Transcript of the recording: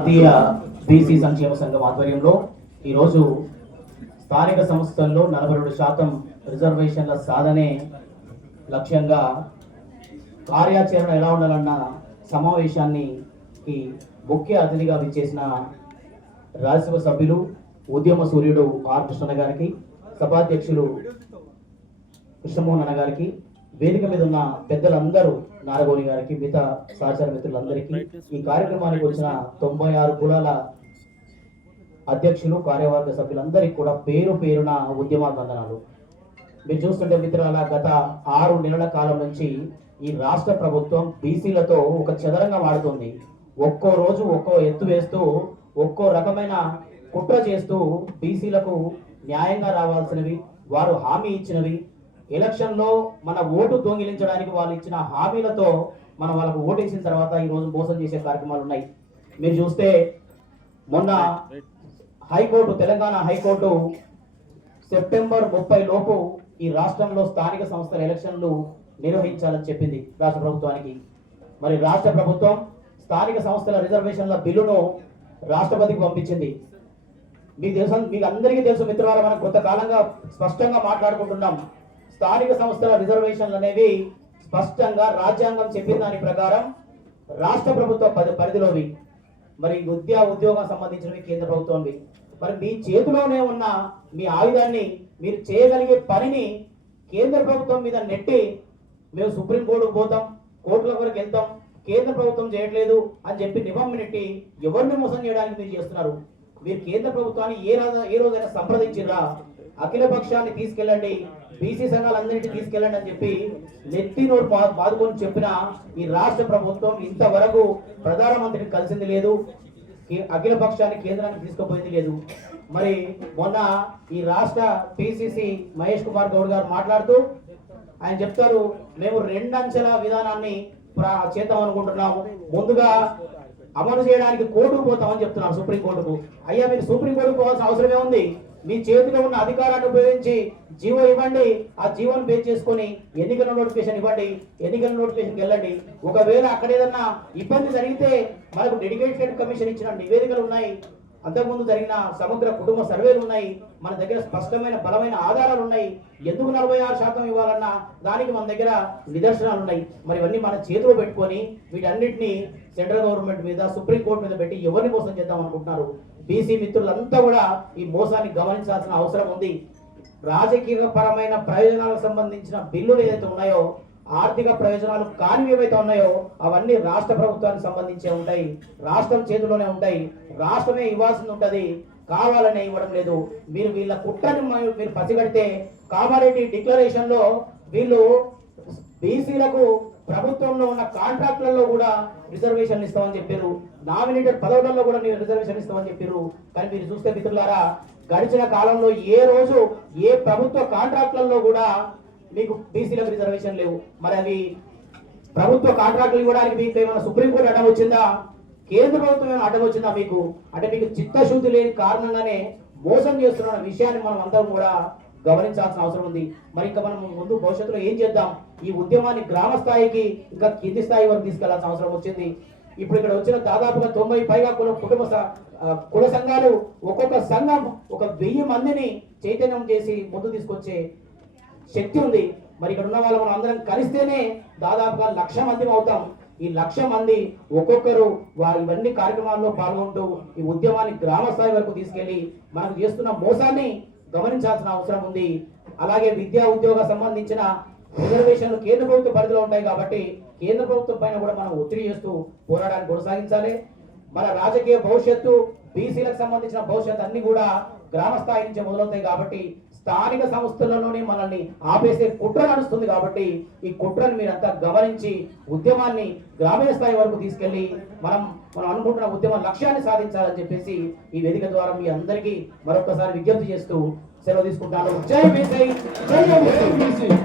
జాతీయ బీసీ సంక్షేమ సంఘం ఆధ్వర్యంలో ఈరోజు స్థానిక సంస్థల్లో నలభై రెండు శాతం రిజర్వేషన్ల సాధనే లక్ష్యంగా కార్యాచరణ ఎలా ఉండాలన్న సమావేశాన్ని ముఖ్య అతిథిగా విచ్చేసిన రాజ్యసభ సభ్యులు ఉద్యమ సూర్యుడు ఆర్ కృష్ణ గారికి సభాధ్యక్షులు కృష్ణమోహన్ అన్న గారికి వేదిక మీద ఉన్న పెద్దలందరూ నారగోని గారికి మిగతా సహచార మిత్రులందరికీ ఈ కార్యక్రమానికి వచ్చిన తొంభై ఆరు కులాల అధ్యక్షులు కార్యవర్గ సభ్యులందరికీ కూడా పేరు పేరున ఉద్యమ వందనాలు మీరు చూస్తుంటే మిత్రుల గత ఆరు నెలల కాలం నుంచి ఈ రాష్ట్ర ప్రభుత్వం బీసీలతో ఒక చదరంగా ఆడుతుంది. ఒక్కో రోజు ఒక్కో ఎత్తు వేస్తూ ఒక్కో రకమైన కుట్ర చేస్తూ బీసీలకు న్యాయంగా రావాల్సినవి వారు హామీ ఇచ్చినవి ఎలక్షన్లో మన ఓటు దొంగిలించడానికి వాళ్ళు ఇచ్చిన హామీలతో మనం వాళ్ళకు ఓటేసిన తర్వాత ఈ రోజు మోసం చేసే కార్యక్రమాలు ఉన్నాయి. మీరు చూస్తే మొన్న హైకోర్టు తెలంగాణ హైకోర్టు సెప్టెంబర్ ముప్పై లోపు ఈ రాష్ట్రంలో స్థానిక సంస్థల ఎలక్షన్లు నిర్వహించాలని చెప్పింది రాష్ట్ర ప్రభుత్వానికి. మరి రాష్ట్ర ప్రభుత్వం స్థానిక సంస్థల రిజర్వేషన్ల బిల్లును రాష్ట్రపతికి పంపించింది. మీకు తెలుసు మీకు అందరికీ తెలుసు మిత్రులారా మనం కొంతకాలంగా స్పష్టంగా మాట్లాడుకుంటున్నాం. స్థానిక సంస్థల రిజర్వేషన్లు అనేవి స్పష్టంగా రాజ్యాంగం చెప్పిన దాని ప్రకారం రాష్ట్ర ప్రభుత్వ పరిధిలోవి. మరి విద్యా ఉద్యోగం సంబంధించినవి కేంద్ర ప్రభుత్వంవి. మరి మీ చేతిలోనే ఉన్న మీ ఆయుధాన్ని మీరు చేయగలిగే పనిని కేంద్ర ప్రభుత్వం మీద నెట్టి మేము సుప్రీంకోర్టుకు పోతాం కోర్టుల వరకు వెళ్తాం కేంద్ర ప్రభుత్వం చేయట్లేదు అని చెప్పి నిబంధన నెట్టి ఎవరిని మోసం చేయడానికి మీరు చేస్తున్నారు? మీరు కేంద్ర ప్రభుత్వాన్ని ఏ రోజు ఏ రోజైనా సంప్రదించిరా అఖిల పక్షాన్ని తీసుకెళ్ళండి బీసీ సంఘాలన్నింటినీ తీసుకెళ్ళండి అని చెప్పి నెత్తి నోరు బాదుకొని చెప్పిన ఈ రాష్ట్ర ప్రభుత్వం ఇంతవరకు ప్రధానమంత్రిని కలిసింది లేదు అఖిల పక్షాన్ని కేంద్రానికి తీసుకుపోయింది లేదు. మరి మొన్న ఈ రాష్ట్ర పిసిసి మహేష్ కుమార్ గౌడ్ గారు మాట్లాడుతూ ఆయన చెప్తారు మేము రెండంచెల విధానాన్ని చేద్దాం అనుకుంటున్నాము. ముందుగా అమలు చేయడానికి కోర్టుకు పోతామని చెప్తున్నారు సుప్రీంకోర్టుకు. అయ్యా మీరు సుప్రీంకోర్టుకు పోవాల్సిన అవసరమే ఉంది. మీ చేతిలో ఉన్న అధికారాన్ని ఉపయోగించి జీవో ఇవ్వండి. ఆ జీవోని బేస్ చేసుకొని ఎన్నికల నోటిఫికేషన్ ఇవ్వండి. ఎన్నికల నోటిఫికేషన్కి వెళ్ళండి. ఒకవేళ అక్కడ ఏదన్నా ఇబ్బంది జరిగితే మనకు డెడికేటెడ్ కమిషన్ ఇచ్చిన నివేదికలు ఉన్నాయి. అంతకుముందు జరిగిన సమగ్ర కుటుంబ సర్వేలు ఉన్నాయి. మన దగ్గర స్పష్టమైన బలమైన ఆధారాలు ఉన్నాయి. ఎందుకు నలభై ఆరు శాతం ఇవ్వాలన్నా దానికి మన దగ్గర నిదర్శనాలు ఉన్నాయి. మరి ఇవన్నీ మన చేతిలో పెట్టుకొని వీటన్నిటిని సెంట్రల్ గవర్నమెంట్ మీద సుప్రీం కోర్టు మీద పెట్టి ఎవరిని మోసం చేద్దాం అనుకుంటున్నారు? బీసీ మిత్రులంతా కూడా ఈ మోసాన్ని గమనించాల్సిన అవసరం ఉంది. రాజకీయ పరమైన ప్రయోజనాలకు సంబంధించిన బిల్లులు ఏదైతే ఉన్నాయో ఆర్థిక ప్రయోజనాలు కానివి ఏవైతే ఉన్నాయో అవన్నీ రాష్ట్ర ప్రభుత్వానికి సంబంధించే ఉంటాయి. రాష్ట్రం చేతిలోనే ఉంటాయి. రాష్ట్రమే ఇవ్వాల్సింది ఉంటుంది. కావాలనే ఇవ్వడం లేదు. మీరు వీళ్ళ కుట్రని మీరు పసిగడితే కామారెడ్డి డిక్లరేషన్లో వీళ్ళు బీసీలకు ప్రభుత్వంలో ఉన్న కాంట్రాక్టులలో కూడా రిజర్వేషన్ ఇస్తామని చెప్పారు. నామినేటెడ్ పదవులలో కూడా మీరు రిజర్వేషన్ ఇస్తామని చెప్పారు. కానీ మీరు చూస్తే మిత్రులారా గడిచిన కాలంలో ఏ రోజు ఏ ప్రభుత్వ కాంట్రాక్టులలో కూడా మీకు బీసీలకు రిజర్వేషన్ లేవు. మరి అవి ప్రభుత్వ కాంట్రాక్టులు ఇవ్వడానికి మీకు ఏమైనా సుప్రీంకోర్టు అడ్డం వచ్చిందా? కేంద్ర ప్రభుత్వం ఏమైనా అడ్డం వచ్చిందా మీకు? అంటే మీకు చిత్తశుద్ధి లేని కారణంగానే మోసం చేస్తున్న విషయాన్ని మనం అందరం కూడా గమనించాల్సిన అవసరం ఉంది. మరి ఇంకా మనం ముందు భవిష్యత్తులో ఏం చేద్దాం? ఈ ఉద్యమాన్ని గ్రామ స్థాయికి ఇంకా కింది స్థాయి వరకు తీసుకెళ్ళాల్సిన అవసరం వచ్చింది. ఇప్పుడు ఇక్కడ వచ్చిన దాదాపుగా తొంభై పైగా కుల కుటుంబ కుల సంఘాలు ఒక్కొక్క సంఘం ఒక వెయ్యి మందిని చైతన్యం చేసి ముందు తీసుకొచ్చే శక్తి ఉంది. మరి ఇక్కడ ఉన్న వాళ్ళు మనం అందరం కలిస్తేనే దాదాపుగా లక్ష మంది అవుతాం. ఈ లక్ష మంది ఒక్కొక్కరు వారి ఇవన్నీ కార్యక్రమాల్లో పాల్గొంటూ ఈ ఉద్యమాన్ని గ్రామ స్థాయి వరకు తీసుకెళ్ళి మనం చేస్తున్న మోసాన్ని గమనించాల్సిన అవసరం ఉంది. అలాగే విద్యా ఉద్యోగ సంబంధించిన రిజర్వేషన్లు కేంద్ర ప్రభుత్వ పరిధిలో ఉంటాయి కాబట్టి కేంద్ర ప్రభుత్వం పైన కూడా మనం ఒత్తిడి చేస్తూ పోరాటాన్ని కొనసాగించాలి. మన రాజకీయ భవిష్యత్తు బీసీలకు సంబంధించిన భవిష్యత్తు అన్ని కూడా గ్రామ స్థాయి నుంచి మొదలవుతాయి కాబట్టి స్థానిక సంస్థలలోనే మనల్ని ఆపేసే కుట్ర నడుస్తుంది కాబట్టి ఈ కుట్రను మీరంతా గమనించి ఉద్యమాన్ని గ్రామీణ స్థాయి వరకు తీసుకెళ్ళి మనం మనం అనుకుంటున్న ఉద్యమ లక్ష్యాన్ని సాధించాలని చెప్పేసి ఈ వేదిక ద్వారా మీ అందరికీ మరొకసారి విజ్ఞప్తి చేస్తూ సెలవు తీసుకుంటాను. జై బీసీ జై బీసీ